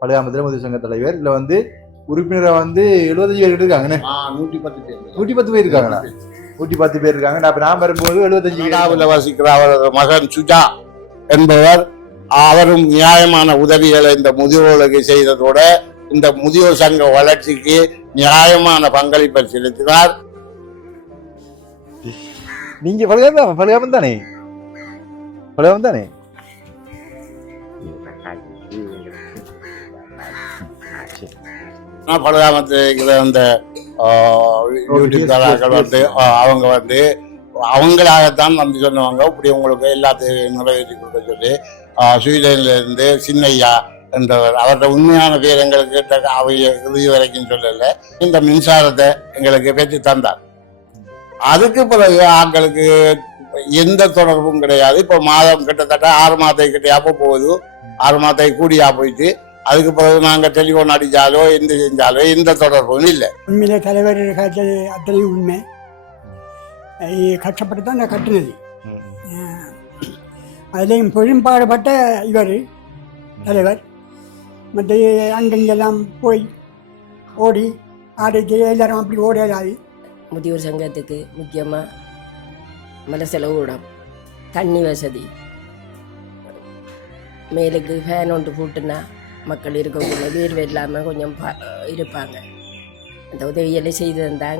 பழுகாமத்தில் முதியோர் சங்க தலைவர். இதில் வந்து உறுப்பினரை வந்து 75 பேர் இருக்காங்கண்ணே. 110 பேர் 110 பேர் இருக்காங்களா? 110 பேர் இருக்காங்க. அப்ப நான் வரும்போது 75 வசிக்கிற அவரது மகன் சுஜா என்பவர் அவரும் நியாயமான உதவிகளை இந்த முதியோர்களுக்கு செய்ததோட இந்த முதியோர் சங்க வளர்ச்சிக்கு நியாயமான பங்களிப்பை செலுத்தினார். நீங்க பழுகாமம் தானே? பழுகாமம் தானே? பழுகாமத்தில் அந்த யூடியூப்காரர்கள் வந்து அவங்க வந்து அவங்களாகத்தான் வந்து சொன்னவங்க இப்படி உங்களுக்கு எல்லாத்தையும் நிறைவேற்றி கொடுக்க சொல்லி ஸ்வீடன்லேருந்து சின்னையா என்றவர் அவரோட உண்மையான பேர் எங்களுக்கு அவைய இறுதி வரைக்கும் சொல்லலை. இந்த மின்சாரத்தை எங்களுக்கு பெற்று தந்தார். அதுக்கு பிறகு ஆட்களுக்கு எந்த தொடர்பும் கிடையாது. இப்போ மாதம் கிட்டத்தட்ட 6 மாதத்தை கிட்டையாப்போ போகுது. 6 மாதத்தை கூடியா போயிட்டு அதுக்கு பிறகு நாங்கள் டெலிஃபோன் அடித்தாலோ எந்த செஞ்சாலோ எந்த தொடர்பும் இல்லை. உண்மையிலே தலைவர் காய்ச்சல் அத்தனையும் உண்மை. கஷ்டப்பட்டு தான் நான் கட்டுனது. அதுலேயும் பெரும்பாடுபட்ட இவர் தலைவர். மற்ற அங்கெங்கெல்லாம் போய் ஓடி ஆடிக்கு எல்லாரும் அப்படி ஓடியாது. முதியோர் சங்கத்துக்கு முக்கியமாக மலசெலவு இடம், தண்ணி வசதி, மேலுக்கு ஃபேன் ஒன்று போட்டுனா மக்கள் இருக்கக்கூடிய வேர்வை இல்லாமல் கொஞ்சம் இருப்பாங்க. அந்த உதவியெல்லாம் செய்து தந்தாங்க.